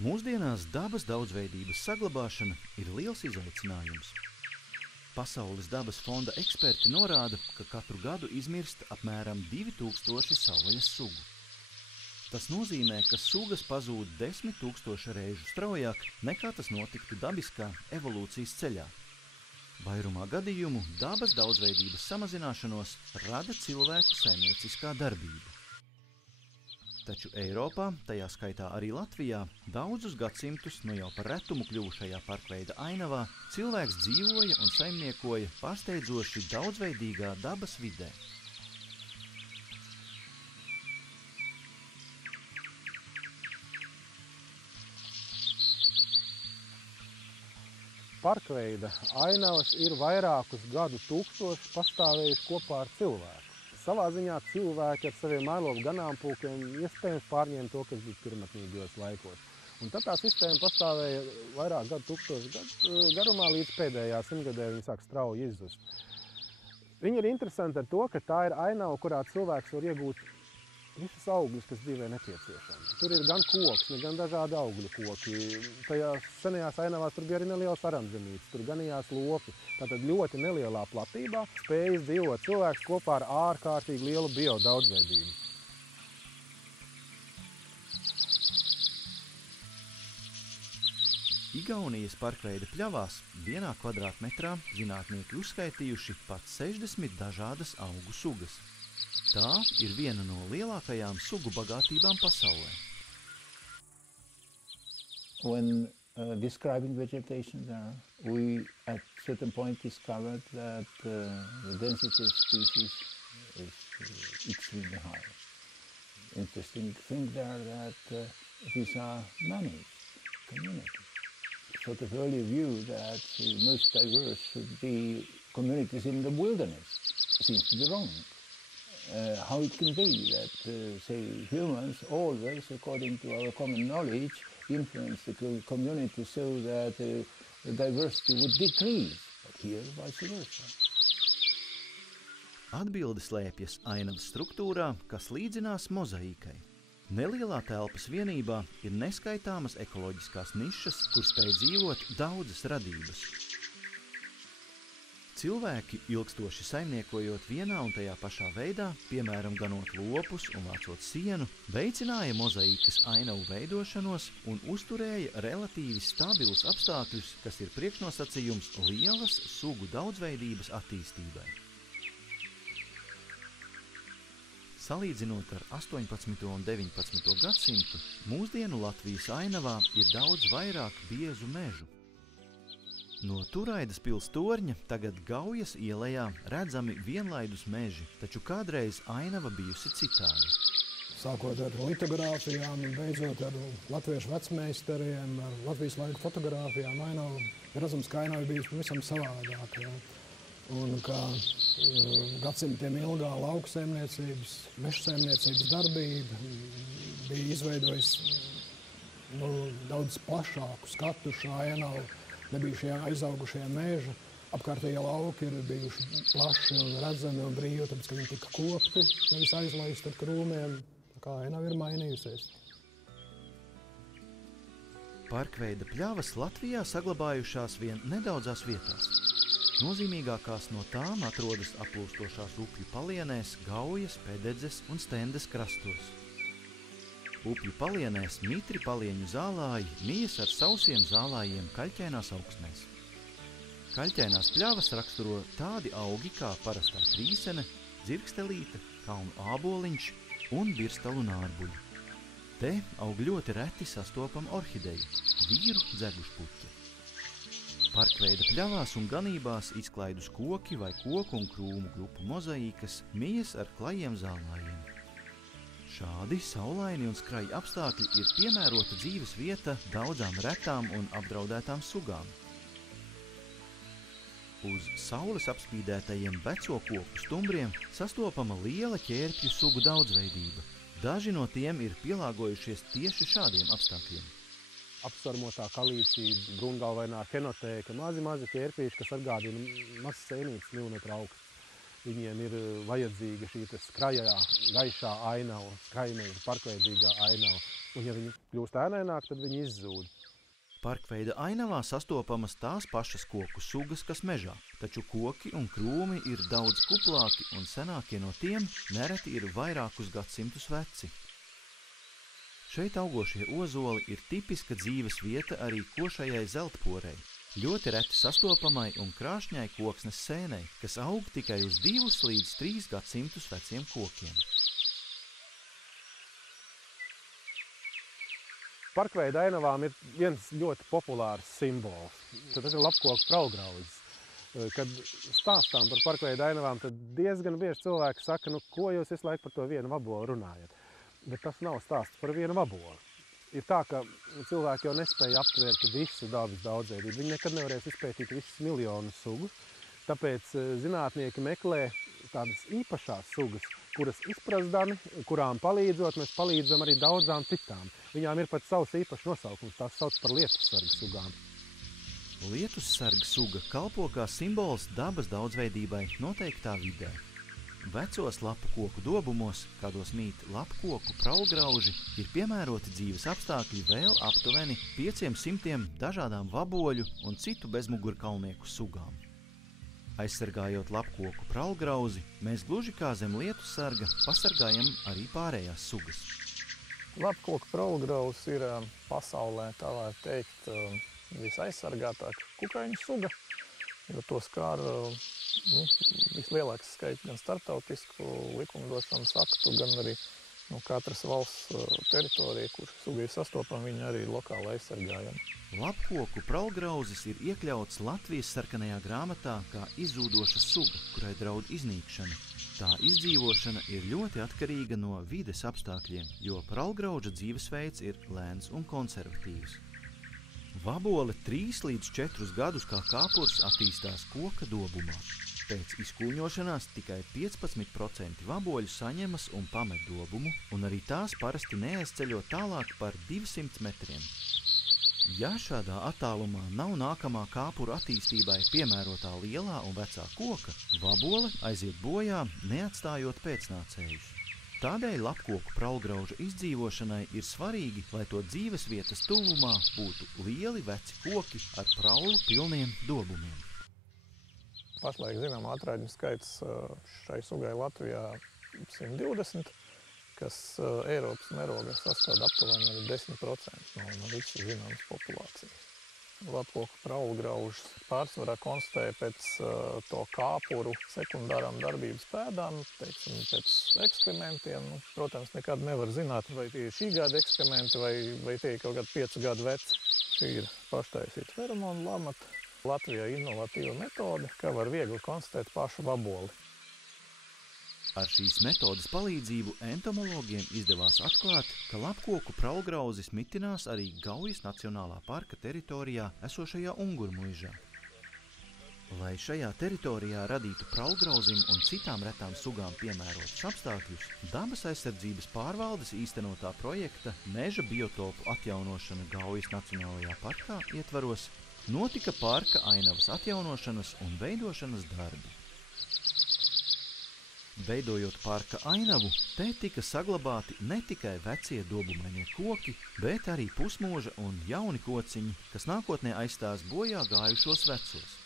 Mūsdienās dabas daudzveidības saglabāšana ir liels izaicinājums. Pasaules dabas fonda eksperti norāda, ka katru gadu izmirst apmēram 2000 savvaļas sugu. Tas nozīmē, ka sugas pazūd 10 000 reižu straujāk, nekā tas notiktu dabiskā evolūcijas ceļā. Vairumā gadījumu dabas daudzveidības samazināšanos rada cilvēku saimnieciskā darbība. Taču Eiropā, tajā skaitā arī Latvijā, daudzus gadsimtus no jau par retumu kļuvušajā parkveida ainavā cilvēks dzīvoja un saimniekoja pārsteidzoši daudzveidīgā dabas vidē. Parkveida ainavas ir vairākus gadu tūkstošus pastāvējuši kopā ar cilvēku. Savā ziņā cilvēki ar saviem mailopu ganāmpulkiem iespējams pārņēma to, kas bija pirmatnīgajos laikos. Un tad tā sistēma pastāvēja vairāk gadu tūkstošu garumā, līdz pēdējā simtgadē viņi sāk strauji izzust. Viņa ir interesanta ar to, ka tā ir ainava, kurā cilvēks var iegūt visas augļus, kas dzīvē nepieciešami. Tur ir gan koks, gan dažādi augļu koki. Tajās senajās ainavās tur bija arī nelielas aranžemītes, tur ganījās lopi. Tātad ļoti nelielā platībā spēja izdzīvot cilvēks kopā ar ārkārtīgi lielu biodaudzveidību. Igaunijas parkveida pļavās vienā kvadrātmetrā zinātnieki uzskaitījuši pat 60 dažādas augu sugas. Tā ir viena no lielākajām sugu bagātībām pasaulē. When describing vegetation there, we at certain point discovered that the density of species is extremely high. Interesting thing there that these are managed communities. Sort of early view that the most diverse should be communities in the wilderness seems to be wrong. How it can be that, say, humans always, according to our common knowledge, influence the community so that the diversity would decrease, but here vice versa. Atbilde slēpjas ainavas struktūrā, kas līdzinās mozaīkai. Nelielā telpas vienībā ir neskaitāmas ekoloģiskās nišas, kur spēj dzīvot daudzas radības. Cilvēki, ilgstoši saimniekojot vienā un tajā pašā veidā, piemēram, ganot lopus un vācot sienu, veicināja mozaīkas ainavu veidošanos un uzturēja relatīvi stabilus apstākļus, kas ir priekšnosacījums lielas sugu daudzveidības attīstībai. Salīdzinot ar 18. un 19. gadsimtu, mūsdienu Latvijas ainavā ir daudz vairāk biezu mežu. No Turaidas pils torņa tagad Gaujas ielejā redzami vienlaidus meži, taču kādreiz ainava bijusi citāda. Sākot ar litogrāfijām un beidzot ar latviešu vecmeistariem, ar Latvijas laika fotogrāfijām, ainava redzams, ka ainava bijusi pavisam savādāka. Ja? Un ka gadsimtiem ilgā lauksaimniecības, mežsaimniecības darbība bija izveidojusi daudz plašāku skatu šo ainavu. Nebija šie aizaugušie meži, apkārtējie lauki ir bijuši plaši un redzami un brīvi, tāpēc, ka viņi tika kopti, nevis aizlaisti ar krūmiem. Tā kā ainava ir mainījusies. Parkveida pļavas Latvijā saglabājušās vien nedaudzās vietās. Nozīmīgākās no tām atrodas aplūstošās upju palienēs, Gaujas, Pededzes un Stendes krastos. Upju palienēs mitri palieņu zālāji mijas ar sausiem zālājiem kaļķainās augsmēs. Kaļķainās pļavas raksturo tādi augi kā parastā trīsene, dzirkstelīte, kalnu āboliņš un birstalu nārbuļi. Te aug ļoti reti sastopama orhideja, vīru dzegušpuķa. Parkveida pļavās un ganībās izklaidus koki vai koku un krūmu grupu mozaīkas mijas ar klajiem zālājiem. Šādi saulaini un skraji apstākļi ir piemērota dzīves vieta daudzām retām un apdraudētām sugām. Uz saules apspīdētajiem veco koku stumbriem sastopama liela ķērpju sugu daudzveidība. Daži no tiem ir pielāgojušies tieši šādiem apstākļiem. Apsarmotā kalīcība, brūngalvainā henotēka, mazi ķērpīši, kas atgādina mazas sēnītes milimetru augsts. viņiem ir vajadzīga šī skrajā, gaišā ainava, skrajnieka parkveidīgā ainava. Un ja viņi kļūst ēnaināki, tad viņi izzūd. Parkveida ainavā sastopamas tās pašas koku sugas, kas mežā, taču koki un krūmi ir daudz kuplāki un senākie no tiem nereti ir vairākus gadsimtus veci. Šeit augošie ozoli ir tipiska dzīves vieta arī košajai zeltporei, ļoti reti sastopamai un krāšņai koksnes sēnei, kas aug tikai uz 2 līdz 3 gadsimtus veciem kokiem. Parkveida ainavām ir viens ļoti populārs simbols. Tas ir lapkoku praugaudzis. Kad stāstām par parkveida ainavām, tad diezgan bieži cilvēki saka, ko jūs visu laiku par to vienu vabolu runājat. Bet tas nav stāsts par vienu vabolu. Ir tā, ka cilvēki jau nespēja aptvērt visu dabas daudzveidību. Viņi nekad nevarēs izpētīt visus miljonus sugu. Tāpēc zinātnieki meklē tādas īpašās sugas, kuras izprazdami, kurām palīdzot, mēs palīdzam arī daudzām citām. Viņām ir pat savs īpašs nosaukums, tās sauc par lietussarga sugām. Lietussarga suga kalpo kā simbols dabas daudzveidībai noteiktā vidē. Vecos lapu koku dobumos, kādos mīt lapkoku praulgrauži, ir piemēroti dzīves apstākļi vēl aptuveni 500 dažādām vaboļu un citu bezmugurkalnieku sugām. Aizsargājot lapkoku praulgrauzi, mēs gluži kā zem lietussarga pasargājam arī pārējās sugas. Lapkoku praulgrauzs ir pasaulē, tā var teikt, visaizsargātāka kukaiņu suga, jo to skār vislielāks skaits gan starptautisku likumdošanas aktu, gan arī katras valsts teritorija, kur suga ir sastopama, viņa arī lokāli aizsargājama. Lapkoku praulgrauzis ir iekļauts Latvijas sarkanajā grāmatā kā izzūdoša suga, kurai draud iznīkšana. Tā izdzīvošana ir ļoti atkarīga no vides apstākļiem, jo praulgrauža dzīvesveids ir lēns un konservatīvs. Vabole 3 līdz 4 gadus kā kāpurs attīstās koka dobumā. Pēc izkūņošanās tikai 15% vaboļu saņemas un pamet dobumu, un arī tās parasti neaizceļo tālāk par 200 metriem. Ja šādā attālumā nav nākamā kāpura attīstībai piemērotā lielā un vecā koka, vabole aiziet bojā, neatstājot pēcnācējus. Tādēļ lapkoku praulgrauža izdzīvošanai ir svarīgi, lai to dzīvesvietas tuvumā būtu lieli veci koki ar praulu pilniem dobumiem. Pašlaik zinām atraidņu skaits šai sugai Latvijā 120, kas Eiropas mērogā sastāv aptuveni 10% no visas zināmas populācijas. Lapkoku praulgraužs pārsvarā konstatēja pēc to kāpuru sekundārām darbības pēdām, teiksim, pēc ekskrementiem. Protams, nekad nevar zināt, vai tie ir šī gada ekskrementi, vai tie ir kaut kādi 5 gadu veci. Šī ir paštaisīta feromonu lamata. Latvijā inovatīva metode, kā var viegli konstatēt pašu vaboli. Ar šīs metodes palīdzību entomologiem izdevās atklāt, ka lapkoku praulgrauzis mitinās arī Gaujas Nacionālā parka teritorijā esošajā Ungurmuižā. Lai šajā teritorijā radītu praulgrauzim un citām retām sugām piemērotus apstākļus, dabas aizsardzības pārvaldes īstenotā projekta Meža biotopu atjaunošana Gaujas Nacionālajā parkā ietvaros notika parka ainavas atjaunošanas un veidošanas darbi. Veidojot parka ainavu, te tika saglabāti ne tikai vecie dobumainie koki, bet arī pusmūža un jauni kociņi, kas nākotnē aizstās bojā gājušos vecos.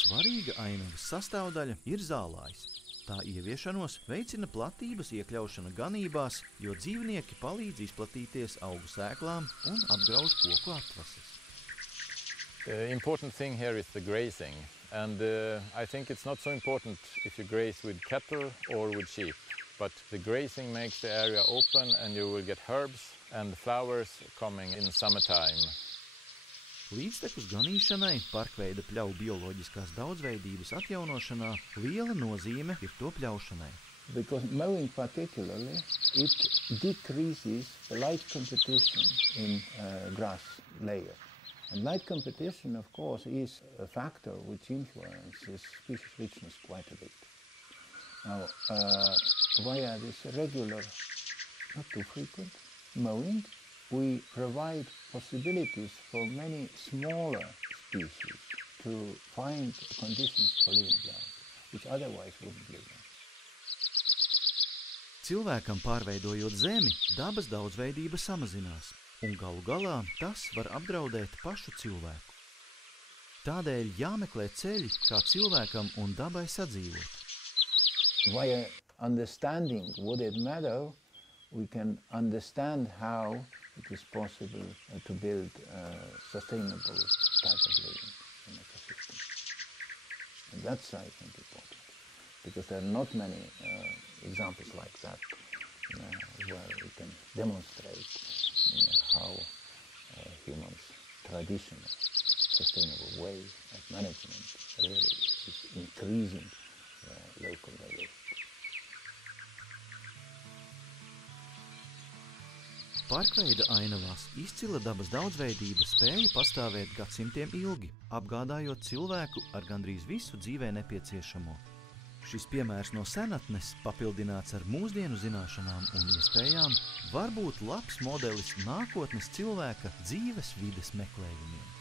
Svarīga ainavas sastāvdaļa ir zālājs. Tā ieviešanos veicina platības iekļaušana ganībās, jo dzīvnieki palīdz izplatīties augu sēklām un apgrauž koku atvases. The important thing here is the grazing, and I think it's not so important if you graze with cattle or with sheep, but the grazing makes the area open and you will get herbs and flowers coming in summertime. Līdztekus ganīšanai, parkveida pļauju bioloģiskās daudzveidības atjaunošanā liela nozīme ir to pļaušanai. Because mowing particularly, it decreases the light competition in grass layer. And light competition, of course, is a factor which influences species richness quite a bit. Now, via this regular, not too frequent, mowing, we provide possibilities for many smaller species to find conditions for living there. which otherwise wouldn't live there. Cilvēkam pārveidojot zemi, dabas daudzveidība samazinās, un galu galā tas var apdraudēt pašu cilvēku. Tādēļ jāmeklē ceļi, kā cilvēkam un dabai sadzīvot. Via understanding what it matters, we can understand how it is possible to build a sustainable type of living in ecosystem. And that's, I think, important, because there are not many examples like that where we can demonstrate how humans' traditional sustainable way of management really is increasing local diversity. Parkveida ainavās izcila dabas daudzveidība spēja pastāvēt gadsimtiem ilgi, apgādājot cilvēku ar gandrīz visu dzīvē nepieciešamo. Šis piemērs no senatnes, papildināts ar mūsdienu zināšanām un iespējām, var būt labs modelis nākotnes cilvēka dzīves vides meklējumiem.